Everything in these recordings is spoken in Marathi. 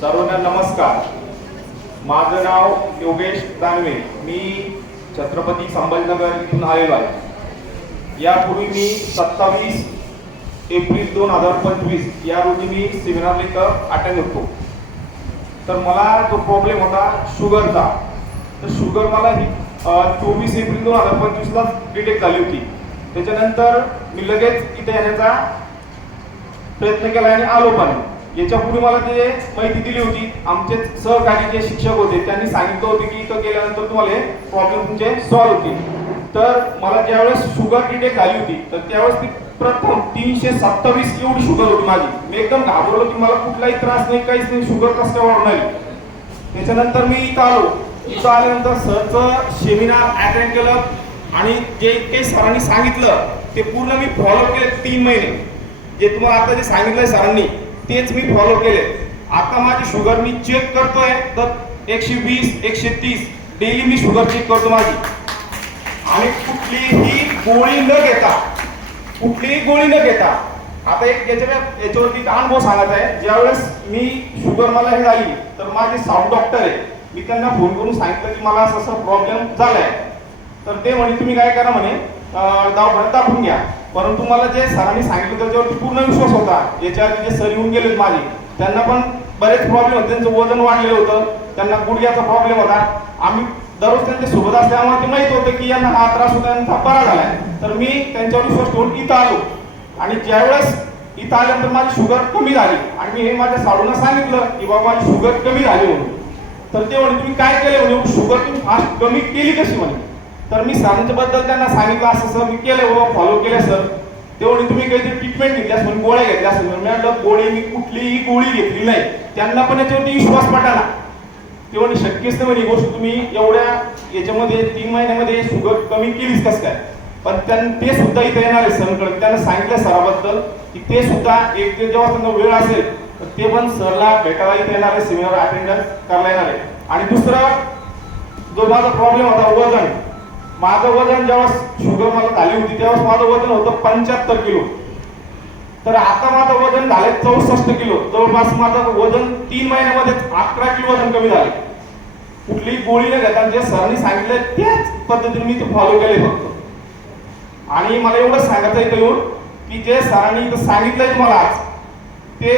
सर्वांना नमस्कार. माझं नाव योगेश दानवे. मी छत्रपती संभाजीनगर इथून आलेलो आहे. यापूर्वी मी सत्तावीस एप्रिल दोन हजार पंचवीस या रोजी मी सेमिनार लेखक अटेंड होतो. तर मला जो प्रॉब्लेम होता शुगरचा तर शुगर मला ही चोवीस एप्रिल दोन हजार पंचवीसला डिटेक्ट झाली होती. त्याच्यानंतर मी लगेच इथे येण्याचा प्रयत्न केला आणि आलो पण. याच्यापूर्वी मला ते माहिती दिली होती आमचे सहकारी जे शिक्षक होते त्यांनी सांगितलं होते की इथं गेल्यानंतर तुम्हाला हे प्रॉब्लेम तुमचे सॉल्व्ह होतील. तर मला ज्यावेळेस शुगर डिटेक्ट झाली होती तर त्यावेळेस ती प्रथम तीनशे सत्तावीस एवढी शुगर होती माझी. मी एकदम घाबरलो की मला कुठलाही त्रास नाही काहीच नाही शुगर कसं काय त्याच्यानंतर मी इथं आलो. इथं आल्यानंतर सरचं सेमिनार अटेंड केलं आणि जे काही सरांनी सांगितलं ते पूर्ण मी फॉलो केले तीन महिने. जे तुम्हाला आता जे सांगितलंय सरांनी तेच मी फॉलो केले. आता माझी शुगर मी चेक करतोय तर एकशे वीस एकशे तीस डेली मी शुगर चेक करतो माझी. आणि कुठलीही गोळी न घेता कुठलीही गोळी न घेता आता एक याच्या याच्यावरती एक अनुभव सांगत आहे. ज्यावेळेस मी शुगर मला हे झाली तर माझे साऊंड डॉक्टर आहे. मी त्यांना फोन करून सांगितलं की मला असं असं प्रॉब्लेम झालाय. तर ते म्हणे तुम्ही काय करा म्हणे दवाखान्यात दाखवून घ्या. परंतु मला जे सरांनी सांगितलं त्याच्यावरती पूर्ण विश्वास होता. याच्या जे सर येऊन गेलेत माझे त्यांना पण बरेच प्रॉब्लेम होते. त्यांचं वजन वाढलेलं होतं. त्यांना गुडघ्याचा प्रॉब्लेम होता. आम्ही दररोज त्यांच्यासोबत असल्यामुळे ते माहीत होतं की यांना हा त्रास होता यांचा बरा झालाय. तर मी त्यांच्यावर विश्वास ठेवून इथं आलो. आणि ज्यावेळेस इथं आल्यानंतर माझी शुगर कमी झाली. आणि मी हे माझ्या साडूंना सांगितलं की बाबा माझी शुगर कमी झाली म्हणून. तर ते म्हणे तुम्ही काय केलं? म्हणे शुगर तुम्ही फास्ट कमी केली कशी? म्हणे. तर मी सरांच्या त्यांना सांगितलं असं सर मी केलं बाबा फॉलो केलं सर. तेवढी तुम्ही काहीतरी ट्रीटमेंट घेतली असं गोळ्या घेतल्या असं मी म्हटलं गोळी मी कुठलीही गोळी घेतली नाही. त्यांना पण याच्यावरती विश्वास पटाला. तेवढी शक्यच नाही म्हणे ही गोष्ट तुम्ही एवढ्या याच्यामध्ये तीन महिन्यामध्ये शुगर कमी केलीच कसं काय? पण त्यां ते सुद्धा इथे येणार आहे सरकडे त्यांना सांगितलं सराबद्दल की ते सुद्धा एक ते जेव्हा त्यांना वेळ असेल तर ते पण सरला भेटायला इथे येणार आहे सेमिनार अटेंडन्स करायला येणार आहे आणि दुसरा जो माझा प्रॉब्लेम होता वजन. माझं वजन जेव्हा शुगर मला झाली होती तेव्हा माझं वजन होतं पंच्याहत्तर किलो. तर आता माझं वजन झालंय चौसष्ट किलो. जवळपास माझं वजन तीन महिन्यामध्ये अकरा किलो वजन कमी झाले कुठलीही गोळी न घेता जे सरांनी सांगितलं त्याच पद्धतीने मी ते फॉलो केले फक्त. आणि मला एवढं सांगायचं इथं येऊन की जे सरांनी इथं सांगितलंय तुम्हाला आज ते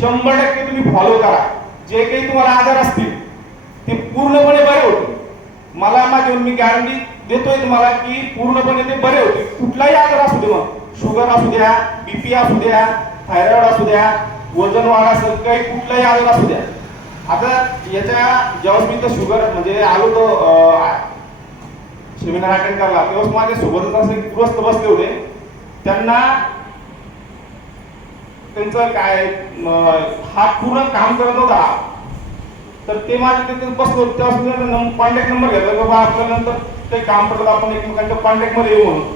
शंभर टक्के तुम्ही फॉलो करा. जे काही तुम्हाला आजार असतील ते पूर्णपणे बरे होतील. मला माझी मी गॅरंटी देतोय तुम्हाला की पूर्णपणे ते बरे होते. कुठलाही आजार असू दे मग. शुगर असू द्या बीपी असू द्या थायरॉइड असू द्या वजन वाढ असं काही कुठलाही आजार असू द्या. आता याच्या जेव्हा मी तर शुगर म्हणजे आलो तो सेमिनार अटेंड करला तेव्हाच माझ्या सोबतच असे गृहस्थ बसले होते. त्यांना त्यांचं काय हा हात पूर्ण काम करत होता तर ते माझे तिथे बसलो त्यापासून कॉन्टॅक्ट नंबर घेतला. बाबा आपल्या नंतर ते काम करतात आपण एकमेकांच्या कॉन्टॅक्टमध्ये येऊ म्हणून.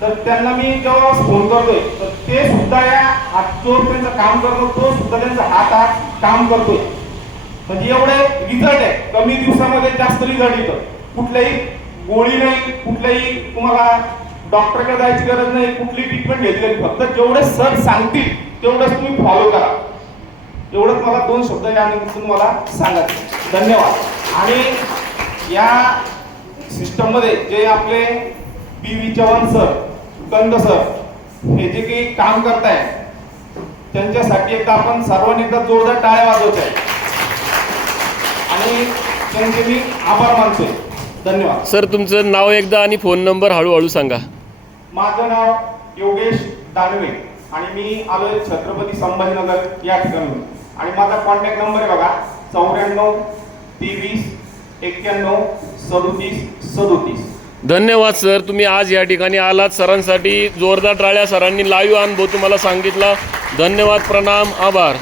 तर त्यांना मी जेव्हा फोन करतोय तर ते सुद्धा या हात जो त्यांचं काम करतो तो सुद्धा त्यांचा हात हात काम करतोय. म्हणजे एवढे रिझल्ट आहे. कमी दिवसामध्ये जास्त रिझल्ट येतं कुठल्याही गोळी नाही कुठल्याही तुम्हाला डॉक्टरकडे जायची गरज नाही. कुठली ट्रीटमेंट घेतली फक्त जेवढे सर सांगतील तेवढंच तुम्ही फॉलो करा. एवढंच मला दोन शब्द या निमित्तानं मला सांगायचे धन्यवाद. आणि या सिस्टममध्ये जे आपले P V Chavan sir Kand sir हे जे काही काम करताय त्यांच्यासाठी एकदा आपण सर्वांनी एकदा जोरदार टाळ्या वाजवायच्या आहे आणि त्यांचे मी आभार मानतोय. धन्यवाद. सर तुमचं नाव एकदा आणि फोन नंबर हळूहळू सांगा. माझं नाव योगेश दानवे. आणि मी आलोय छत्रपती संभाजीनगर या ठिकाणी. आणि माझा कॉन्टॅक्ट नंबर आहे बघा चौऱ्याण्णव तेवीस एक्क्याण्णव सदोतीस सदोतीस. धन्यवाद सर तुम्ही आज या ठिकाणी आलात. सरांसाठी जोरदार टाळ्या. सरांनी लाईव्ह अनुभव तुम्हाला सांगितला. धन्यवाद प्रणाम आभार.